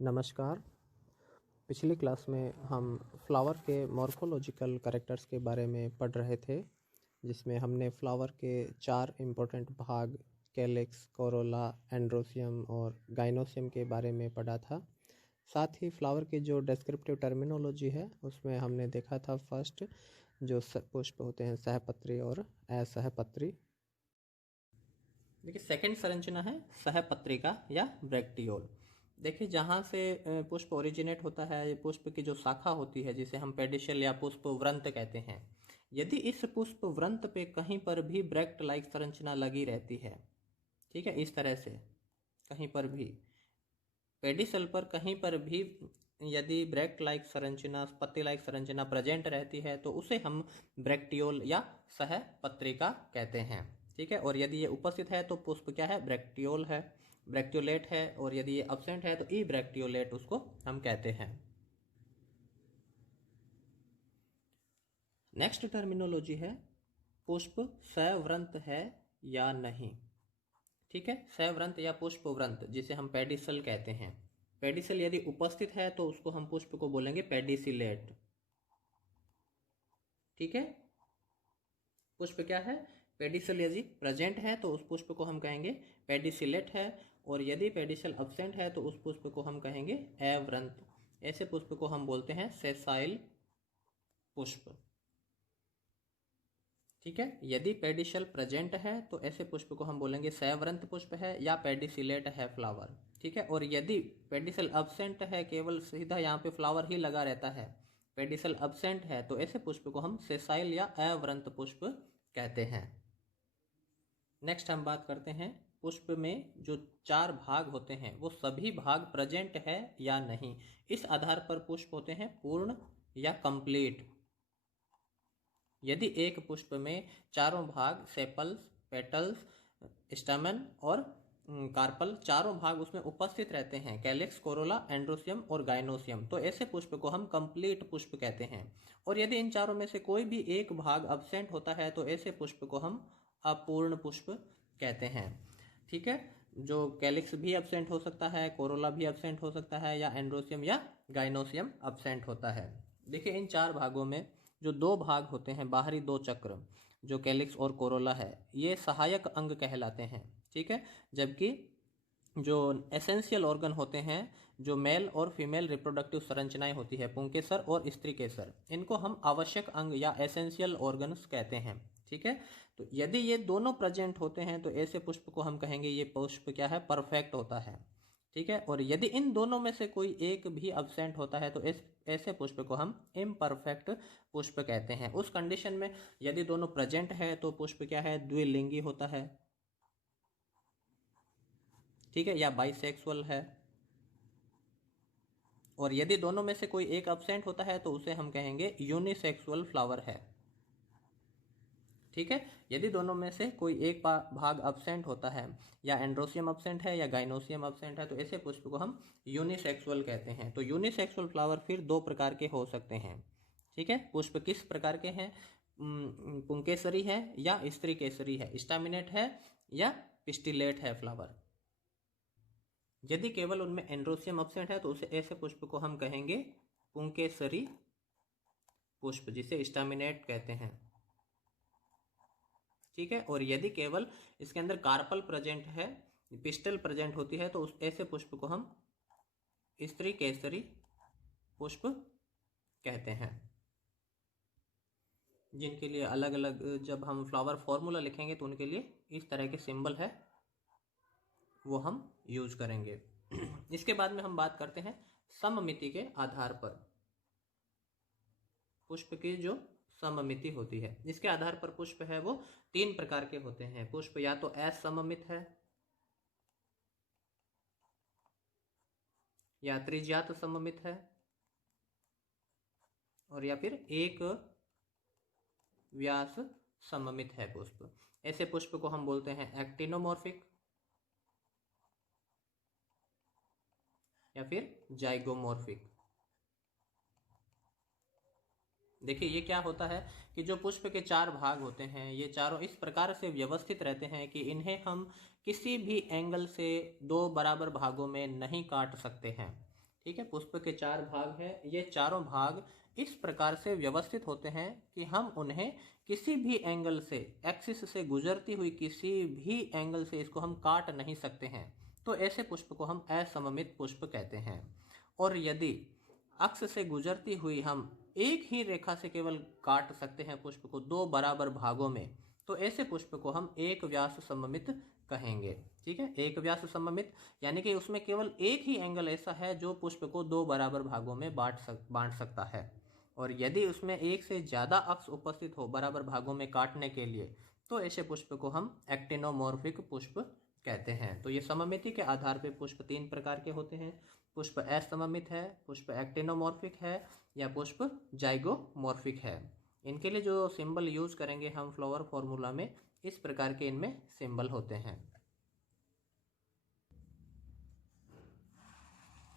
नमस्कार। पिछली क्लास में हम फ्लावर के मॉर्फोलॉजिकल कैरेक्टर्स के बारे में पढ़ रहे थे, जिसमें हमने फ्लावर के 4 इम्पोर्टेंट भाग कैलिक्स, कोरोला, एंड्रोसियम और गाइनोसियम के बारे में पढ़ा था। साथ ही फ्लावर की जो डिस्क्रिप्टिव टर्मिनोलॉजी है उसमें हमने देखा था फर्स्ट जो पुष्प होते हैं सहपत्री और असहपत्री। देखिए सेकंड संरचना है सहपत्रिका या ब्रैक्टियोल। देखिए जहाँ से पुष्प ओरिजिनेट होता है, ये पुष्प की जो शाखा होती है जिसे हम पेडिशल या पुष्प व्रंत कहते हैं, यदि इस पुष्प व्रंत पे कहीं पर भी ब्रैक्ट लाइक संरचना लगी रहती है, ठीक है, इस तरह से कहीं पर भी पेडिसल पर कहीं पर भी यदि ब्रैक्ट लाइक संरचना, पत्ती लाइक संरचना प्रेजेंट रहती है तो उसे हम ब्रैक्टियोल या सहपत्रिका कहते हैं, ठीक है। और यदि ये उपस्थित है तो पुष्प क्या है, ब्रैक्टियोल है, ब्रैक्टियोलेट है। और यदि ये अब्सेंट है तो ई ब्रैक्टियोलेट उसको हम कहते हैं। नेक्स्ट टर्मिनोलॉजी है पुष्प सव्रंत है या नहीं, ठीक है। सव्रंत या पुष्प व्रंत जिसे हम पेडिसल कहते हैं। पेडिसल यदि उपस्थित है तो उसको हम पुष्प को बोलेंगे पेडिसिलेट, ठीक है। पुष्प क्या है, पेडिसल यदि प्रेजेंट है तो उस पुष्प को हम कहेंगे पेडिसिलेट है। और यदि पेडिसल अब्सेंट है तो उस पुष्प को हम कहेंगे अव्रंत। ऐसे पुष्प को हम बोलते हैं सेसाइल पुष्प, ठीक है। यदि पेडिसल प्रेजेंट है तो ऐसे पुष्प को हम बोलेंगे सव्रंत पुष्प है या पेडिसिलेट है फ्लावर, ठीक है। और यदि पेडिसल अब्सेंट है, केवल सीधा यहाँ पे फ्लावर ही लगा रहता है, पेडिसल अब्सेंट है, तो ऐसे पुष्प को हम सेसाइल या अव्रंत पुष्प कहते हैं। नेक्स्ट हम बात करते हैं पुष्प में जो 4 भाग होते हैं वो सभी भाग प्रेजेंट है या नहीं। इस आधार पर पुष्प होते हैं पूर्ण या कंप्लीट। यदि एक पुष्प में चारों भाग सेपल्स, पेटल्स, स्टैमेन और कार्पल चारों भाग उसमें उपस्थित रहते हैं, कैलिक्स, कोरोला, एंड्रोसियम और गाइनोसियम, तो ऐसे पुष्प को हम कंप्लीट पुष्प कहते हैं। और यदि इन चारों में से कोई भी एक भाग अब्सेंट होता है तो ऐसे पुष्प को हम अपूर्ण पुष्प कहते हैं, ठीक है। जो कैलिक्स भी अब्सेंट हो सकता है, कोरोला भी अब्सेंट हो सकता है, या एंड्रोसियम या गाइनोसियम अब्सेंट होता है। देखिए इन 4 भागों में जो 2 भाग होते हैं, बाहरी 2 चक्र जो कैलिक्स और कोरोला है, ये सहायक अंग कहलाते हैं, ठीक है। जबकि जो एसेंशियल ऑर्गन होते हैं, जो मेल और फीमेल रिप्रोडक्टिव संरचनाएं होती है, पुंकेसर और स्त्रीकेसर, इनको हम आवश्यक अंग या एसेंशियल ऑर्गन्स कहते हैं, ठीक है। तो यदि ये दोनों प्रेजेंट होते हैं तो ऐसे पुष्प को हम कहेंगे ये पुष्प क्या है, परफेक्ट होता है, ठीक है। और यदि इन दोनों में से कोई एक भी अब्सेंट होता है तो ऐसे पुष्प को हम इम्परफेक्ट पुष्प कहते हैं। उस कंडीशन में यदि दोनों प्रेजेंट है तो पुष्प क्या है, द्विलिंगी होता है, ठीक है, या बाइसेक्सुअल है। और यदि दोनों में से कोई एक अब्सेंट होता है तो उसे हम कहेंगे यूनिसेक्सुअल फ्लावर है, ठीक है। यदि दोनों में से कोई एक भाग अब्सेंट होता है, या एंड्रोसियम अब्सेंट है या गाइनोसियम अब्सेंट है, तो ऐसे पुष्प को हम यूनिसेक्सुअल कहते हैं। तो यूनिसेक्सुअल फ्लावर फिर 2 प्रकार के हो सकते हैं, ठीक है। पुष्प किस प्रकार के हैं, पुंकेसरी है या स्त्री केसरी है, स्टैमिनेट है या पिस्टिलेट है फ्लावर। यदि केवल उनमें एंड्रोसियम अब्सेंट है तो उसे ऐसे पुष्प को हम कहेंगे पुंकेसरी पुष्प, जिसे स्टैमिनेट कहते हैं, ठीक है। और यदि केवल इसके अंदर कार्पल प्रेजेंट है, पिस्टल प्रेजेंट होती है, तो उस ऐसे पुष्प को हम स्त्री केसरी पुष्प कहते हैं, जिनके लिए अलग अलग जब हम फ्लावर फॉर्मूला लिखेंगे तो उनके लिए इस तरह के सिंबल है वो हम यूज करेंगे। इसके बाद में हम बात करते हैं सममिति के आधार पर। पुष्प की जो सममिति होती है, इसके आधार पर पुष्प है वो 3 प्रकार के होते हैं। पुष्प या तो असममित है, या त्रिज्यात सममित है, और या फिर एक व्यास सममित है पुष्प। ऐसे पुष्प को हम बोलते हैं एक्टिनोमॉर्फिक या फिर जाइगोमॉर्फिक। देखिए ये क्या होता है कि जो पुष्प के 4 भाग होते हैं, ये चारों इस प्रकार से व्यवस्थित रहते हैं कि इन्हें हम किसी भी एंगल से 2 बराबर भागों में नहीं काट सकते हैं। ठीक है, पुष्प के 4 भाग हैं। ये चारों भाग इस प्रकार से व्यवस्थित होते हैं कि हम उन्हें किसी भी एंगल से, एक्सिस से गुजरती हुई किसी भी एंगल से इसको हम काट नहीं सकते हैं। तो ऐसे पुष्प को हम असममित पुष्प कहते हैं। और यदि अक्ष से गुजरती हुई हम एक ही रेखा से केवल काट सकते हैं पुष्प को 2 बराबर भागों में, तो ऐसे पुष्प को हम एक व्यास सममित कहेंगे। ठीक है, एक व्यास सममित यानी कि उसमें केवल एक ही एंगल ऐसा है जो पुष्प को 2 बराबर भागों में बांट सकता है। और यदि उसमें एक से ज़्यादा अक्ष उपस्थित हो बराबर भागों में काटने के लिए, तो ऐसे पुष्प को हम एक्टिनोमॉर्फिक पुष्प कहते हैं। तो ये सममिति के आधार पर पुष्प 3 प्रकार के होते हैं। पुष्प असममित है, पुष्प एक्टिनोमॉर्फिक है, या पुष्प जाइगोमॉर्फिक है। इनके लिए जो सिंबल यूज करेंगे हम फ्लावर फॉर्मूला में, इस प्रकार के इनमें सिंबल होते हैं।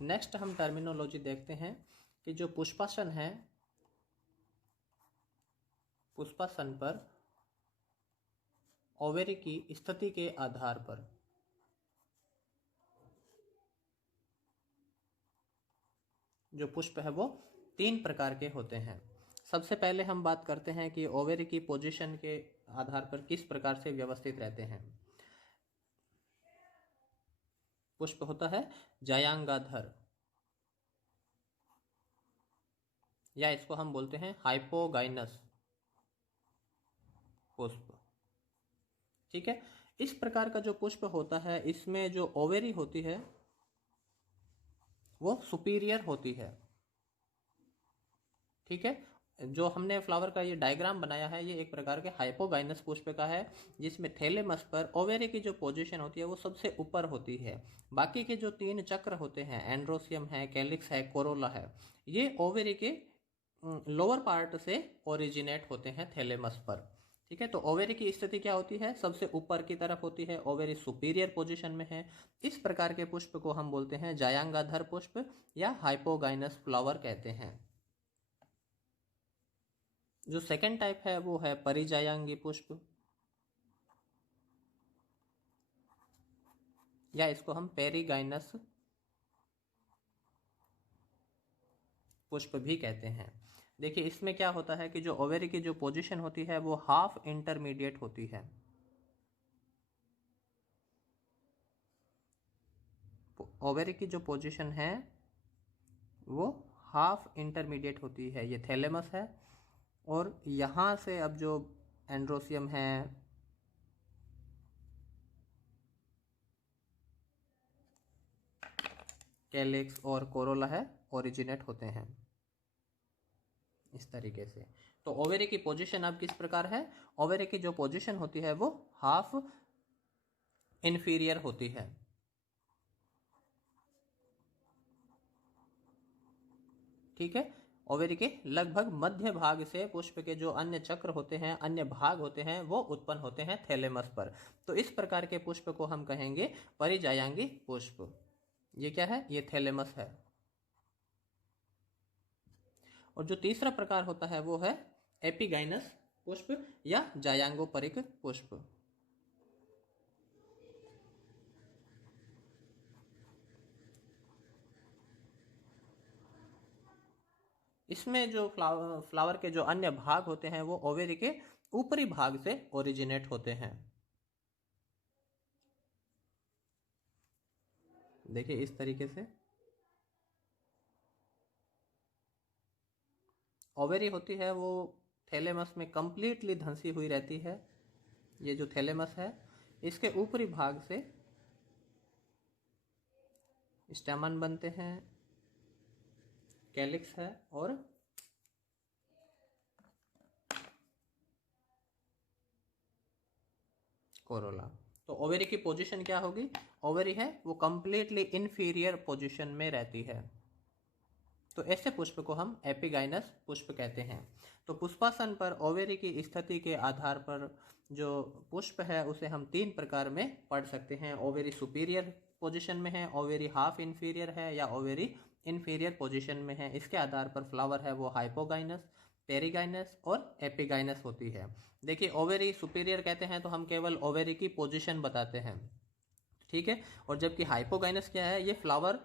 नेक्स्ट हम टर्मिनोलॉजी देखते हैं कि जो पुष्पासन है, पुष्पासन पर ओवेरी की स्थिति के आधार पर जो पुष्प है वो 3 प्रकार के होते हैं। सबसे पहले हम बात करते हैं कि ओवेरी की पोजीशन के आधार पर किस प्रकार से व्यवस्थित रहते हैं। पुष्प होता है जायांगाधर, या इसको हम बोलते हैं हाइपोगाइनस पुष्प। ठीक है, इस प्रकार का जो पुष्प होता है, इसमें जो ओवेरी होती है वो सुपीरियर होती है। ठीक है, जो हमने फ्लावर का ये डायग्राम बनाया है, ये एक प्रकार के हाइपोगाइनस पुष्प का है, जिसमें थैलेमस पर ओवेरी की जो पोजीशन होती है वो सबसे ऊपर होती है। बाकी के जो 3 चक्र होते हैं, एंड्रोसियम है, कैलिक्स है, कोरोला है, ये ओवेरी के लोअर पार्ट से ओरिजिनेट होते हैं थैलेमस पर। ठीक है, तो ओवेरी की स्थिति क्या होती है, सबसे ऊपर की तरफ होती है, ओवेरी सुपीरियर पोजीशन में है। इस प्रकार के पुष्प को हम बोलते हैं जायांगाधर पुष्प या हाइपोगाइनस फ्लावर कहते हैं। जो सेकेंड टाइप है वो है परिजायांगी पुष्प, या इसको हम पेरीगाइनस पुष्प भी कहते हैं। देखिए, इसमें क्या होता है कि जो ओवेरी की जो पोजीशन होती है वो हाफ इंटरमीडिएट होती है। ओवेरी की जो पोजीशन है वो हाफ इंटरमीडिएट होती है, ये थैलेमस है, और यहाँ से अब जो एंड्रोसियम है, कैलिक्स और कोरोला है, ओरिजिनेट होते हैं इस तरीके से। तो ओवेरी की पोजीशन अब किस प्रकार है, ओवेरी की जो पोजीशन होती है वो हाफ इन्फीरियर होती है। ठीक है, ओवेरी के लगभग मध्य भाग से पुष्प के जो अन्य चक्र होते हैं, अन्य भाग होते हैं, वो उत्पन्न होते हैं थैलेमस पर। तो इस प्रकार के पुष्प को हम कहेंगे परिजायांगी पुष्प। ये क्या है, ये थैलेमस है। और जो तीसरा प्रकार होता है वो है एपिगाइनस पुष्प या जायांगोपरिक पुष्प। इसमें जो फ्लावर के जो अन्य भाग होते हैं वो ओवेरी के ऊपरी भाग से ओरिजिनेट होते हैं। देखिए इस तरीके से ओवेरी होती है वो थैलेमस में कंप्लीटली धंसी हुई रहती है। ये जो थैलेमस है, इसके ऊपरी भाग से स्टैमन बनते हैं, कैलिक्स है और कोरोला। तो ओवेरी की पोजीशन क्या होगी, ओवेरी है वो कंप्लीटली इन्फीरियर पोजीशन में रहती है। तो ऐसे पुष्प को हम एपिगाइनस पुष्प कहते हैं। तो पुष्पासन पर ओवेरी की स्थिति के आधार पर जो पुष्प है उसे हम 3 प्रकार में पढ़ सकते हैं। ओवेरी सुपीरियर पोजीशन में है, ओवेरी हाफ इन्फीरियर है, या ओवेरी इन्फीरियर पोजीशन में है। इसके आधार पर फ्लावर है वो हाइपोगाइनस, पेरीगाइनस और एपिगाइनस होती है। देखिए, ओवेरी सुपीरियर कहते हैं तो हम केवल ओवेरी की पोजीशन बताते हैं। ठीक है, और जबकि हाइपोगाइनस क्या है, ये फ्लावर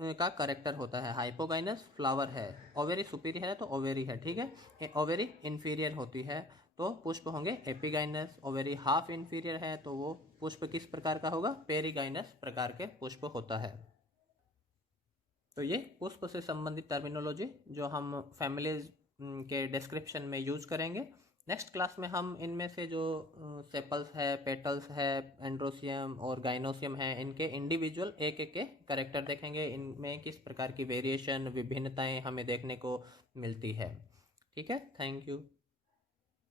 का करेक्टर होता है। हाइपोगाइनस फ्लावर है, ओवेरी सुपीरियर है तो ओवेरी है, ठीक है। ओवेरी इन्फीरियर होती है तो पुष्प होंगे एपिगाइनस। ओवेरी हाफ इन्फीरियर है तो वो पुष्प किस प्रकार का होगा, पेरिगाइनस प्रकार के पुष्प होता है। तो ये पुष्प से संबंधित टर्मिनोलॉजी जो हम फैमिलीज के डिस्क्रिप्शन में यूज करेंगे। नेक्स्ट क्लास में हम इनमें से जो सेपल्स है, पेटल्स है, एंड्रोसियम और गाइनोसियम है, इनके इंडिविजुअल एक एक के करेक्टर देखेंगे, इनमें किस प्रकार की वेरिएशन, विभिन्नताएं हमें देखने को मिलती है। ठीक है, थैंक यू।